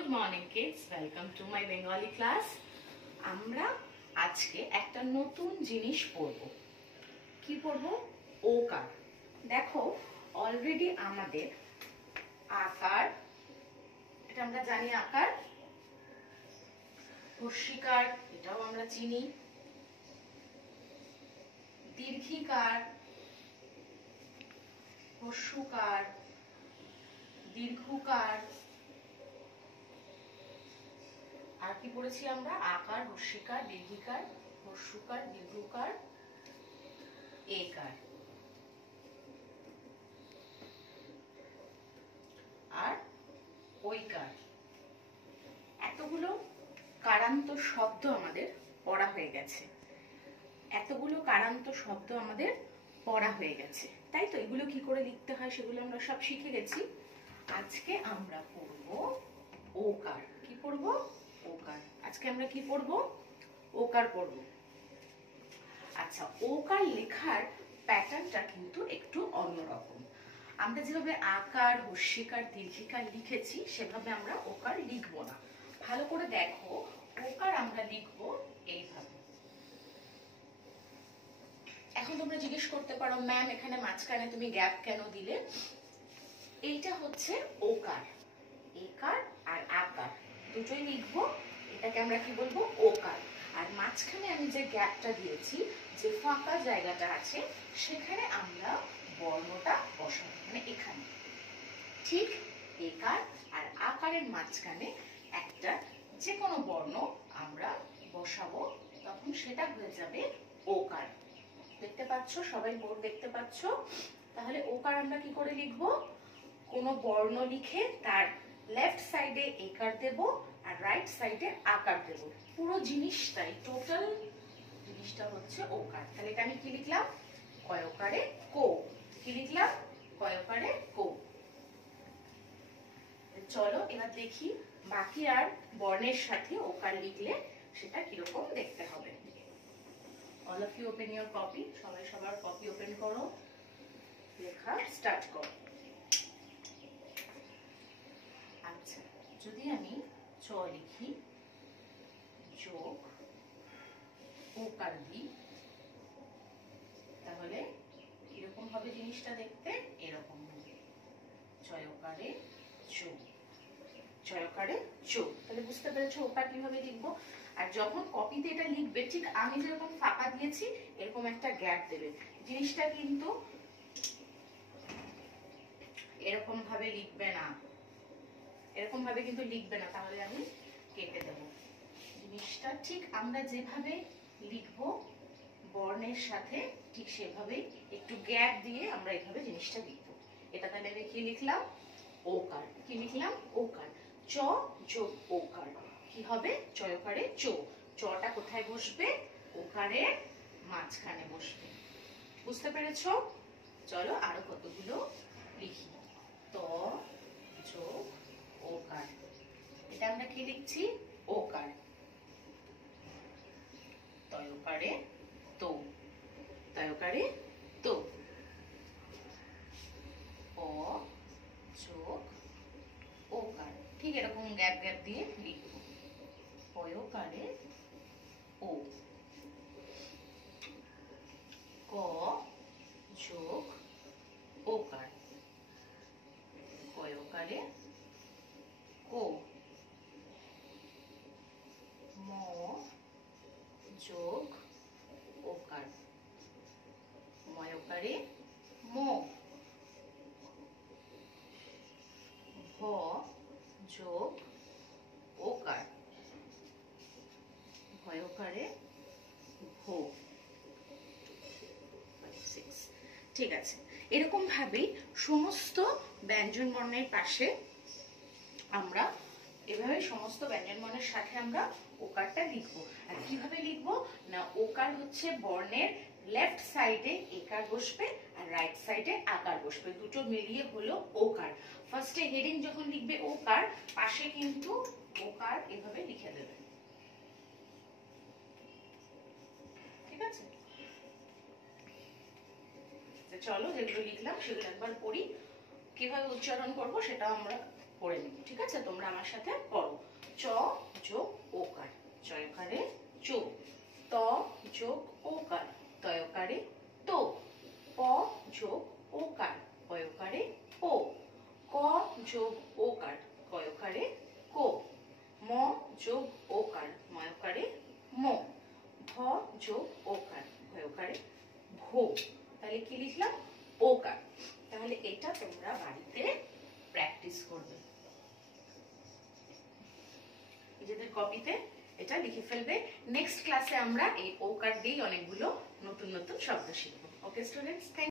Good morning kids, welcome to my Bengali class. আমরা আজকে একটা নতুন জিনিস পড়ব। কি পড়ব? ওকার। দেখো অলরেডি আমাদের আকার, এটা আমরা জানি আকার, হর্ষিকার এটাও আমরা চিনি, দীর্ঘিকার, হর্ষুকার, দীর্ঘকার, আর কি পড়েছি আমরা? আকার, হর্ষিকার, দীর্ঘিকার, হর্ষুকার, দীর্ঘকার, একার আর ঐকার। এতগুলো কারান্ত শব্দ আমাদের পড়া হয়ে গেছে, এতগুলো কারান্ত শব্দ আমাদের পড়া হয়ে গেছে, তাই তো? এগুলো কি করে লিখতে হয় সেগুলো আমরা সব শিখে গেছি। আজকে আমরা পড়ব ওকার। কি পড়ব? ওকার। আজকে আমরা কি পড়ব? ওকার পড়ব। আচ্ছা, ওকার লেখার প্যাটার্নটা কিন্তু একটু অন্যরকম। আমরা যেভাবে আকার, হর্ষিকার, দীর্ঘিকার লিখেছি সেভাবে আমরা ওকার লিখব না। ভালো করে দেখো, ওকার আমরা লিখব এইভাবে। এখন তোমরা জিজ্ঞেস করতে পারো, ম্যাম এখানে মাঝখানে তুমি গ্যাপ কেন দিলে? এইটা হচ্ছে ওকার। একার আর আকার দুটোই লিখবো, এটাকে আমরা কি বলবো? ওকার। আর মাঝখানে আমি যে গ্যাপটা দিয়েছি, যে ফাঁকা জায়গাটা আছে, সেখানে আমরা বর্ণটা বসাবো, মানে এখানে। ঠিক একার আর আকারের মাঝখানে একটা যে কোনো বর্ণ আমরা বসাবো, তখন সেটা হয়ে যাবে ওকার। দেখতে পাচ্ছ? সবাই বোর্ড দেখতে পাচ্ছ? তাহলে ওকার আমরা কি করে লিখবো? কোনো বর্ণ লিখে তার লেফট সাইডে একার দেব আর রাইট সাইডে আকার দেব। পুরো জিনিসটাই, টোটাল জিনিসটা হচ্ছে ওকার। তাহলে এটা আমি কি লিখলাম? কয়কারে কো। কি লিখলাম? কয়কারে কো। চলো এবার দেখি বাকি আর বর্ণের সাথে ওকার লিখলে সেটা কিরকম দেখতে হবে। All of you open your copy. সবাই সবার কপি ওপেন করো, লেখা স্টার্ট করো। আচ্ছা, যদি আমি চ লিখি, যোগ ওকার দিই, তাহলে কিরকম হবে জিনিসটা দেখতে? এরকম হবে, চয়কারে চো, চয়কারে চো। তাহলে বুঝতে পেরেছো ওকার কিভাবে লিখবো। আর যখন কপিতে এটা লিখবে, ঠিক আমি যেরকম ফাঁকা দিয়েছি এরকম একটা গ্যাপ দেবে। জিনিসটা কিন্তু এরকম ভাবে লিখবে না, এরকম ভাবে কিন্তু লিখবে না, তাহলে আমি কেটে দেব। জিনিসটা ঠিক আমরা যেভাবে লিখবো বর্ণের সাথে, ঠিক সেভাবে একটু গ্যাপ দিয়ে আমরা এইভাবে জিনিসটা লিখবো। এটা তাহলে আমি কি লিখলাম? ওকার। কি লিখলাম? ওকার। চ যোগ ওকার কি হবে? চয়কারে চো। চটা কোথায় বসবে? ওকারের মাঝখানে বসবে। বুঝতে পেরেছো? চলো আরো কতগুলো লিখি। ত যোগ ওকার। এটা আমরা কি লিখছি? ওকার। তয়কারে তো, তয়কারে তো। অ যোগ ওকার। ঠিক এরকম গ্যাপ গ্যাপ দিয়ে লিখব। পয়কারে ও। ক যোগ ওকার। কয়কারে কো। ম যোগ ওকার। ময়কারে মো। ভ যোগ ওকার। ভয়কারে ভো। ঠিক আছে, এরকম ভাবেই সমস্ত ব্যঞ্জন বর্ণের পাশে আমরা এভাবে সমস্ত ব্যঞ্জন বর্ণের সাথে আমরা ওকারটা লিখবো। আর কিভাবে লিখবো না, ওকার হচ্ছে বর্ণের লেফট সাইডে একার বসবে আর রাইট সাইডে আকার বসবে, দুটো মিলিয়ে হলো ওকার। ফার্স্টে হেডিং যখন লিখবে ওকার, পাশে কিন্তু ওকার এভাবে লিখে দেবে। ঠিক আছে? চলো যেগুলো লিখলাম সেগুলো একবার পড়ি, কিভাবে উচ্চারণ করবো সেটাও আমরা পড়ে নিব। ঠিক আছে? আছে? তোমরা আমার সাথে পড়ো। চ যোগ ওকার, চয়কারে চো। ত যোগ ওকার, তয়কারে তো। প যোগ ওকার, পয়কারে পো। ক যোগ ওকার, কয়কারে কো। ম যোগ ওকার, ময়কারে মো। ভ যোগ ওকার, ভয়কারে ভো। তাহলে কি লিখলাম? ওকার। তাহলে এটা তোমরা বাড়িতে প্র্যাকটিস করবে, নিজেদের কপিতে এটা লিখে ফেলবে। নেক্সট ক্লাসে আমরা এই ওকার দিয়েই অনেকগুলো নতুন নতুন শব্দ শিখবো। Okay students, thank